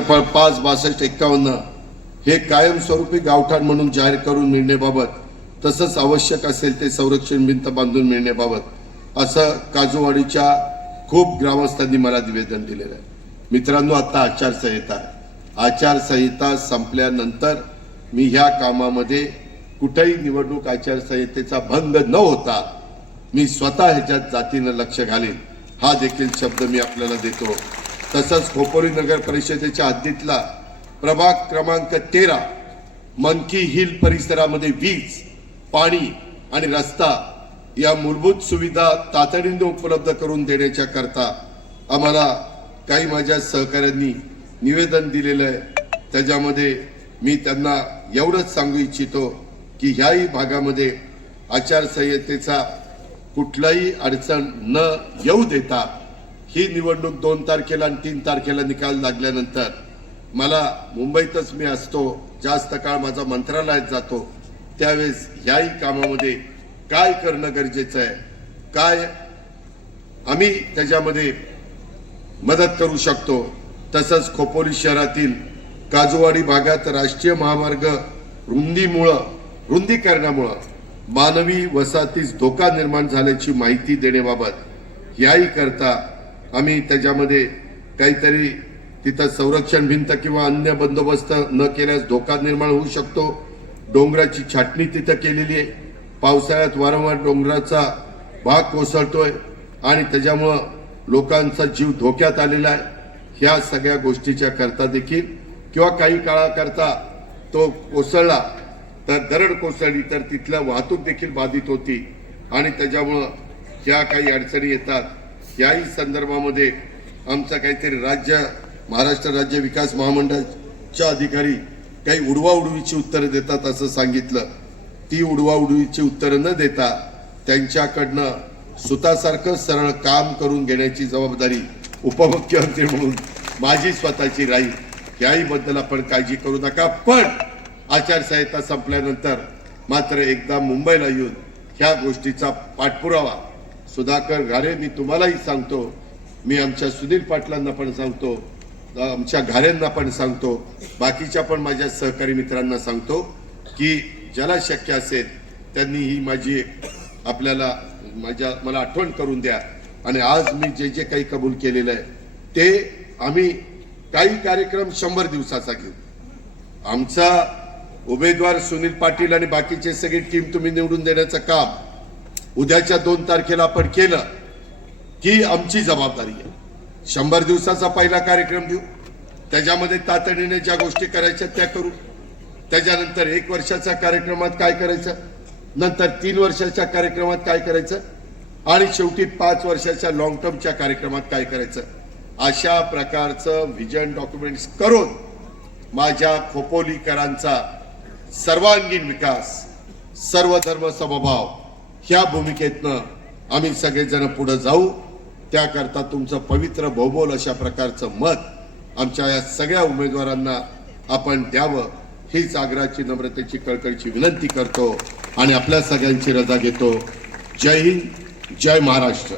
5, 62, 51 हे कायमस्वरूपी गावठाण म्हणून जाहीर करून मिळण्याबाबत तसंच आवश्यक असेल ते संरक्षण भिंत बांधून मिळण्याबाबत असं काजूवाडीच्या खूप ग्रामस्थांनी मला निवेदन दिलेलं आहे। मित्रांनो, आता आचारसंहिता संपल्यानंतर मी ह्या कामामध्ये कुठेही निवडणूक आचारसंहितेचा भंग न होता मी स्वतः ह्याच्यात जातीनं लक्ष घालेन, हा देखील शब्द मी आपल्याला देतो। तसंच खोपोली नगर परिषदेच्या हद्दीतला प्रभाग क्रमांक 13 मंकी हिल परिसरामध्ये वीज, पाणी आणि रस्ता या मूलभूत सुविधा तातडीने उपलब्ध करून देण्याच्या करता आम्हाला काही माझ्या सहकाऱ्यांनी निवेदन दिलेलं आहे। त्याच्यामध्ये मी त्यांना एवढंच सांगू इच्छितो की ह्याही भागामध्ये आचारसंहितेचा कुठलाही अडचण न येऊ देता ही निवडणूक 2 तारखेला आणि 3 तारखेला निकाल लागल्यानंतर मला मुंबईतच मी असतो, जास्त काळ माझा मंत्रालयात जातो, त्यावेळेस ह्याही कामामध्ये काय करणं गरजेचं आहे, काय आम्ही त्याच्यामध्ये मदत करू शकतो। तसंच खोपोली शहरातील काजूवाडी भागात राष्ट्रीय महामार्ग रुंदीकरणामुळे मानवी वसाहतीस धोका निर्माण झाल्याची माहिती देण्याबाबत याही करता आम्ही त्याच्यामध्ये काहीतरी तिथं संरक्षण भिंत किंवा अन्य बंदोबस्त न केल्यास धोका निर्माण होऊ शकतो। डोंगराची छाटणी तिथं केलेली आहे। पावसाळ्यात वारंवार डोंगराचा भाग कोसळतोय आणि त्याच्यामुळं लोकांचा जीव धोक्यात आलेला आहे। ह्या सगळ्या गोष्टीच्या करता देखील किंवा काही काळाकरता तो कोसळला तर दरड कोसळली तर तिथल्या वाहतूक देखील बाधित होती आणि त्याच्यामुळं ज्या काही अडचणी येतात याही संदर्भामध्ये आमचं काहीतरी महाराष्ट्र राज्य विकास महामंडळाच्या अधिकारी काही उडवाउडवीची उत्तरं देतात असं सांगितलं। ती उडवाउडवीची उत्तरं न देता त्यांच्याकडनं सुतासारखं सरळ काम करून घेण्याची जबाबदारी उपमुख्यमंत्री म्हणून माझी स्वतःची राहील। याही बद्दल आपण काळजी करू नका। पण आचारसंहिता संपल्यानंतर मात्र एकदा मुंबईला येऊन ह्या गोष्टीचा पाठपुरावा सुधाकर घारे, मी तुम्हालाही सांगतो, मी आमच्या सुनील पाटलांना पण सांगतो, आमच्या घारेंना पण सांगतो, बाकीच्या पण माझ्या सहकारी मित्रांना सांगतो की ज्याला शक्य असेल त्यांनी ही माझी मला आठवण करून द्या। आणि आज मी जे काही कबूल केलेलं आहे ते आम्ही काही कार्यक्रम 100 दिवसाचा घेऊ। आमचा उमेदवार सुनील पाटील आणि बाकीचे सगळी टीम तुम्ही निवडून देण्याचं काम उद्याच्या 2 तारखेला आपण केलं की आमची जबाबदारी आहे। 100 दिवसाचा पहिला कार्यक्रम देऊ, त्याच्यामध्ये तातडीने ज्या गोष्टी करायच्या त्या करू, त्याच्यानंतर 1 वर्षाच्या कार्यक्रमात काय करायचं, नंतर 3 वर्षाच्या कार्यक्रमात काय करायचं आणि शेवटी 5 वर्षाच्या लॉंग टर्मच्या कार्यक्रमात काय करायचं, अशा प्रकारचं व्हिजन डॉक्युमेंट्स करून माझ्या खोपोलीकरांचा सर्वांगीण विकास, सर्व धर्म समभाव ह्या भूमिकेतनं आम्ही सगळेजण पुढे जाऊ। त्याकरता तुमचं पवित्र बहुमोल अशा प्रकारचं मत आमच्या या सगळ्या उमेदवारांना आपण द्यावं हीच आग्रहाची, नम्रतेची, कळकळीची विनंती करतो आणि आपल्या सगळ्यांची रजा घेतो। जय हिंद, जय महाराष्ट्र।